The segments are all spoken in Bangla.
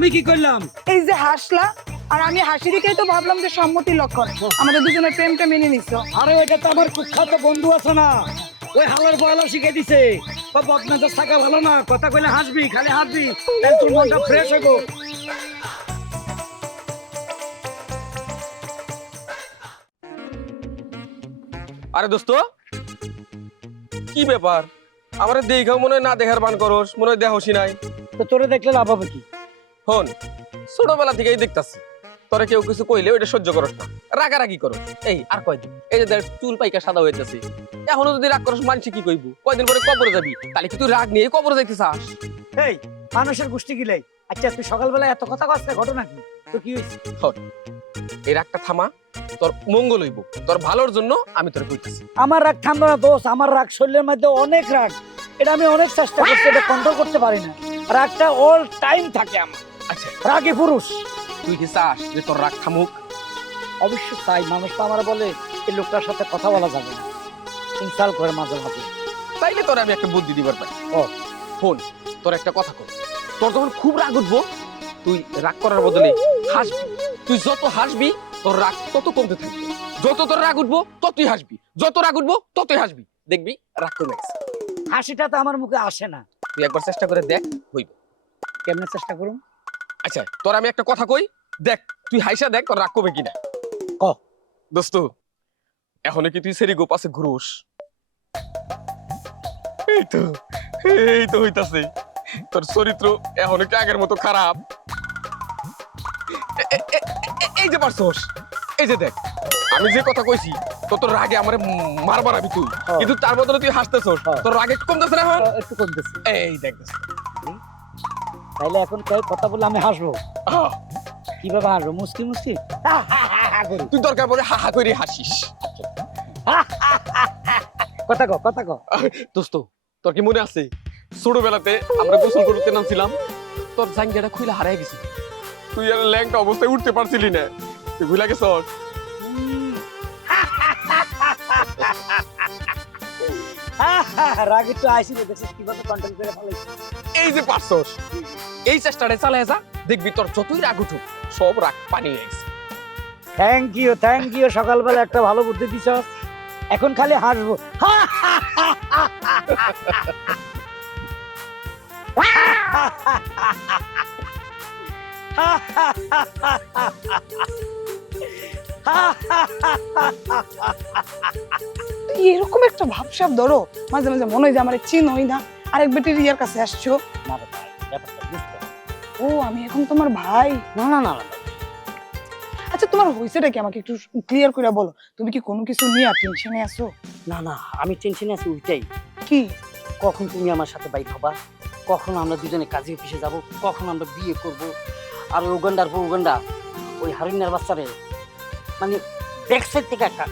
আমি কি করলাম? এই যে হাসলা, আর আমি হাসি দেখেই তো ভাবলাম যে সম্মতি লক্ষণ, আমাদের দুজনের প্রেমটা মেনে নিছো। আরে ওইটা তো আমার কুখ্যাত বন্ধু আছে না, ওই হালার বয়লা শিখে দিছে। বদমেজাজ থাকা ভালো না, কথা কইলে হাসবি, খালি হাসবি, তাহলে তোর মনটা ফ্রেশ হইব। আরে দোস্ত, কি ব্যাপার? আমার দেখাও মনে হয় না দেখার বান করস, মনে হয় দেহসি নাই। তো তোরে দেখলে লাভ হবে কি? হন, ছোটবেলা থেকেই দেখতাছি তোরা কেউ কিছু কইলে ওইটা সহ্য করস না, রাগারাগি করস। এই আর কয়দিন, এই যে দেখ চুল পাইকা সাদা হইতেছে, এখনো যদি রাগ করস মানুষ কি কইব? কয়দিন পরে কবরে যাবি, তাহলে কি তুই রাগ নিয়ে কবরে যাইতে চাস? এই মানুষের গোষ্ঠী গিলাই। আচ্ছা তুই সকালবেলা এত কথা কস, ঘটনা কি? তো কি হইছে? হন, এই রাগটা থামা, তোর মঙ্গল হইব, তোর ভালোর জন্য আমি তোর কইতাছি। আমার রাগ থামবে না দোষ, আমার রাগ শরীরের মধ্যে অনেক রাগ, এটা আমি অনেক চেষ্টা করছি, এটা কন্ট্রোল করতে পারি না। রাগটা অল টাইম থাকে আমার। আচ্ছা, রাগী পুরুষ। তুই কি চাস যে তোর রাগ থামুক? অবশ্য তাই, মানুষ তো আমার বলে এই লোকটার সাথে কথা বলা যাবে না, ইনসাল্ট করে মাঝে মাঝে। তাইলে তোর আমি একটা বুদ্ধি দিবার পারি। ও ফোন, তোর একটা কথা কর, তোর যখন খুব রাগ উঠবো, তুই রাগ করার বদলে হাসবি। তুই যত হাসবি তোর রাগ তত কমতে থাকবে। যত তোর রাগ উঠবো ততই হাসবি, যত রাগ উঠবো ততই হাসবি, দেখবি রাগ কমে গেছে। হাসিটা তো আমার মুখে আসে না। তুই একবার চেষ্টা করে দেখ, হইব। কেমনে চেষ্টা করুন? আচ্ছা, তোর আমি একটা কথা কই, দেখ তুই হাইসা দেখ তোর রাগ কমে কিনা। ক। দোস্ত, এখনো কি তুই সেরি গোপাসে ঘুরোস? এই তো, এই তো হইতাছে। তোর চরিত্র এখনো কি আগের মতো খারাপ? এই যে পারছস, এই যে দেখ, আমি যে কথা কইছি তো তোর রাগে আমারে মারবার আবি তুই, কিন্তু তার বদলে তুই হাসতেছস, তোর রাগে কমতেছে না এখন? একটু কমতেছে। এই দেখ দোস্ত। তাইলে এখন কয় কথা বললে আমি হাসবো? আহ, কিভাবে হাসবো? মুস্কি মুস্কি করি। তুই দরকার পড়ে হা হা করে হাসিস। কথা ক, কথা ক। দোস্ত, তোর কি মনে আছে ছোটবেলাতে আমরা গোসল করতে নামছিলাম, তোর জাঙ্গিয়াটা খুইলা হারাই গেছে, তুই আর ল্যাংটা অবস্থায় উঠতে পারছিলি না, তুই ভুলা গেছস? রাগ একটু আইসি, দেখছিস কিভাবে কন্ট্রোল করে ফেলাইছি। এই যে পারছস, এই চেষ্টাটা চালায় যা, দেখবি তোর যতই রাগ উঠুক সব রাগ পানি হয়ে গেছে। Thank you, thank you. সকালবেলা একটা ভালো বুদ্ধি দিছস, এখন খালি হাসবো। তুই এরকম একটা ভাবসাব ধরো, মাঝে মাঝে মনে হয় যে আমার চিনোই না, আরেক বেটির ইয়ার কাছে আসছো। না রে ভাই, ব্যাপারটা বুঝতে হবে। ও আমি এখন তোমার ভাই? না না না না। আচ্ছা তোমার হয়েছেটা কি আমাকে একটু ক্লিয়ার করে বলো, তুমি কি কোনো কিছু নিয়ে টেনশনে আছো? না না, আমি টেনশনে আছি ওইটাই। কি? কখন তুমি আমার সাথে বাইক হবা, কখন আমরা দুজনে কাজে অফিসে যাব, কখন আমরা বিয়ে করব, আর উগান্ডার পর উগান্ডা ওই হারিনার বাচ্চারে মানে ব্যাক সাইড থেকে একটা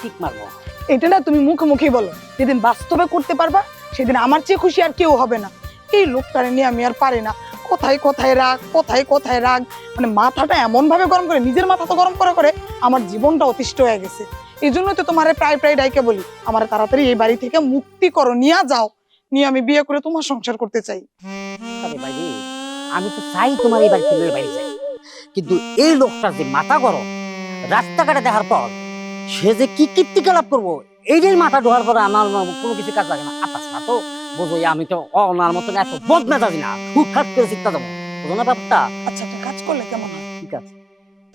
ঠিক মারবো। এটা না তুমি মুখে মুখেই বলো, যেদিন বাস্তবে করতে পারবা সেদিন আমার চেয়ে খুশি আর কেউ হবে না। এই লোকটারে নিয়ে আমি আর পারি না, কোথায় কোথায় রাগ, কোথায় কোথায় রাগ, মানে মাথাটা এমন ভাবে গরম করে, নিজের মাথা তো গরম করে করে আমার জীবনটা অতিষ্ঠ হয়ে গেছে। এই জন্য তো তোমারে প্রায় প্রায় ডাইকে বলি, আমার তাড়াতাড়ি এই বাড়ি থেকে মুক্তি করো, নিয়ে যাও, নিয়ে আমি বিয়ে করে তোমার সংসার করতে চাই। আরে ভাই রে, আমি তো চাই তোমার এই বাড়ি থেকে ওই বাড়ি যাই, কিন্তু এই লোকটার যে মাথা গরম, রাস্তাঘাটে দেখার পর সে যে কি কীর্তিকে লাভ করবো, এইটাই মাথা ঢোয়ার পরে আমার কোনো কিছু কাজ লাগে না। আপাস না তো বোঝোই, আমি তো ওনার মতন এত বদমেজাজি না, হুটহাট করে শিখতে যাবো, বুঝো না ব্যাপারটা? আচ্ছা একটা কাজ করলে কেমন হয়? ঠিক আছে।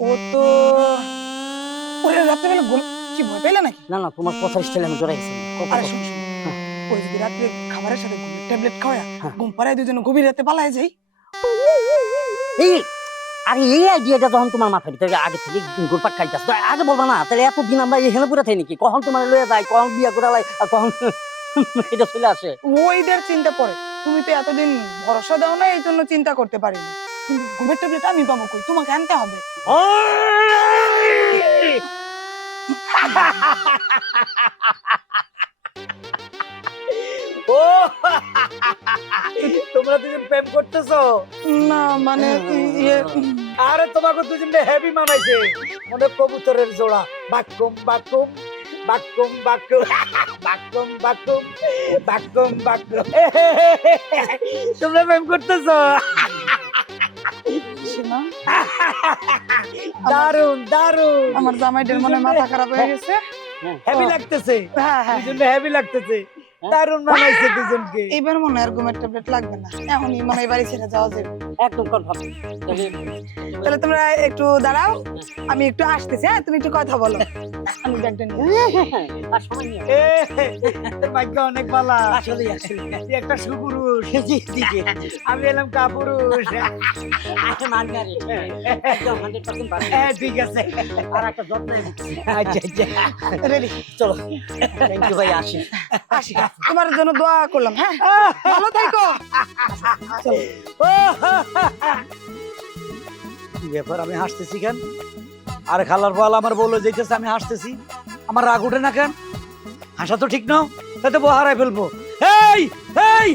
ও তো ওরে রাত্রেবেলা কি ভয় পেলে নাকি? না না, তোমার কথার স্টাইলে আমি জড়াই গেছি। আরে শোন শোন, ওই যদি রাত্রে খাবারের সাথে ঘুমের ট্যাবলেট খাওয়া হ্যাঁ। ঘুম পাড়ায় দুজনে গভীর রাতে পালায় যাই। এই আরে এই আইডিয়াটা যখন তোমার মাথার ভিতরে আগে থেকে গোলপাক খাইতাস, তো আগে বলবা না, তাহলে এতদিন আমরা এখানে পুরা থাকি নাকি? কখন তোমার লয়ে যায়, কখন বিয়া করে লাই, আর কখন এটা চলে আসে। ওইদের চিন্তা পরে, তুমি তো এতদিন ভরসা দাও না, এই জন্য চিন্তা করতে পারিনি। কিন্তু ঘুমের ট্যাবলেট আমি পাবো কই? তোমাকে আনতে হবে। ও তোমরা দুজন প্রেম করতেছো? না মানে ইয়ে, আরে তোমাকে দুজনে হেভি মানাইছে, মনে কবুতরের জোড়া, বাক্কুম বাক্কুম বাক্কুম বাক্কুম বাক্কুম বাক্কুম বাক্কুম বাক্কুম। তোমরা প্রেম করতেছো? দারুন দারুন আমার জামাইটার মনে হয় মাথা খারাপ হয়ে গেছে। হেভি লাগতেছে হ্যাঁ হ্যাঁ দুজনে হেভি লাগতেছে দারুন মানাইছে দুজনকে এইবার মনে হয় আর ঘুমের ট্যাবলেট লাগবে না, এখনই মনে হয় বাড়ি ছেড়ে যাওয়া যাবে। একদম কনফার্ম। তাহলে তোমরা একটু দাঁড়াও, আমি একটু আসতেছি। হ্যাঁ তুমি একটু কথা বলো, আমি ব্যাগটা নিয়ে আর সময় নিয়ে এ তোর ভাগ্য অনেক ভালো আসলে আসলে তুই একটা সুপুরুষ জি জি জি আমি এলাম কাপুরুষ আচ্ছা মানবে আর একদম 100% পারবে। হ্যাঁ ঠিক আছে আর একটা যত্ন আচ্ছা আচ্ছা রেডি। চলো থ্যাংক ইউ ভাই আসি আসি, তোমার জন্য দোয়া করলাম। হ্যাঁ ভালো থাকো। চলো। কি ব্যাপার আমি হাসতেছি কেন? আর খালার বল আমার বলে যেতেছে আমি হাসতেছি, আমার রাগ উঠে না কেন? হাসা তো ঠিক না, তাতে বউ হারাই ফেলবো। এই এই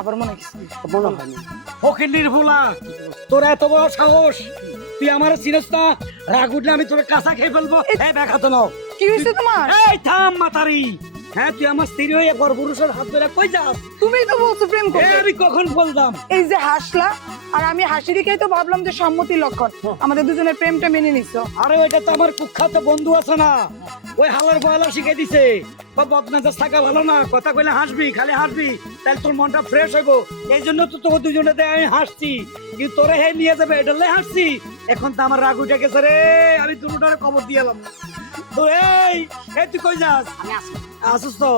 আবার মনে কিছু মনে হয় না। ফকিন্নির ভোলা, তোর এত বড় সাহস, তুই আমার চিনস না? রাগ উঠলে আমি তোর কাঁচা খেয়ে ফেলবো। এই দেখা তো নাও। কি হয়েছে তোমার? এই থাম মাতারি, হ্যাঁ তুই আমার স্ত্রী হয়ে পরপুরুষের হাত ধরে কই যাস? তুমি তো বলছো প্রেম এ, করবে। আমি কখন বললাম? এই যে হাসলা, আর আমি হাসি দেখেই তো ভাবলাম যে সম্মতির লক্ষণ, আমাদের দুজনের প্রেমটা মেনে নিছো। আরে ওইটা তো আমার কুখ্যাত বন্ধু আছে না, ওই হালার বয়লা শিখে দিছে বা বদমেজাজ থাকা ভালো না, কথা কইলে হাসবি, খালি হাসবি, তাহলে তোর মনটা ফ্রেশ হইব। এই জন্য তো তোর দুজনেতে আমি হাসছি, কিন্তু তোরে হে নিয়ে যাবে এটা লে হাসছি। এখন তো আমার রাগ উঠে গেছে রে, আমি দুটোটারে খবর দিয়ে এলাম। তো এই এই তুই কই যাস? আমি আসি আসুস তো?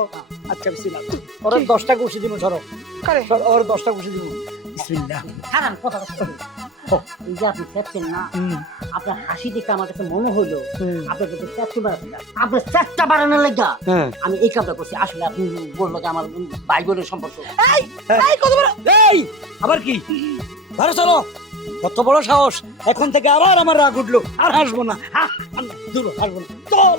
আচ্ছা বিসমিল্লাহ, ওর 10টা ঘুষি দিব, সরো করে ওর 10টা ঘুষি দিব। বিসমিল্লাহ। খারাপ কথা এই যে আপনি চাচ্ছেন না, আপনার হাসি দেখে আমার কাছে মনে হলো আপনার কাছে চাচ্ছি বাড়াতে, আপনার চারটা বাড়ানোর লেগা হ্যাঁ আমি এই কাজটা করছি। আসলে আপনি বললো যে আমার ভাই বোনের সম্পর্ক। এই কত বড় এই আবার কি? ধরো চলো, কত বড় সাহস! এখন থেকে আবার আমার রাগ উঠলো, আর হাসবো না। দূর হাসবো না, চল।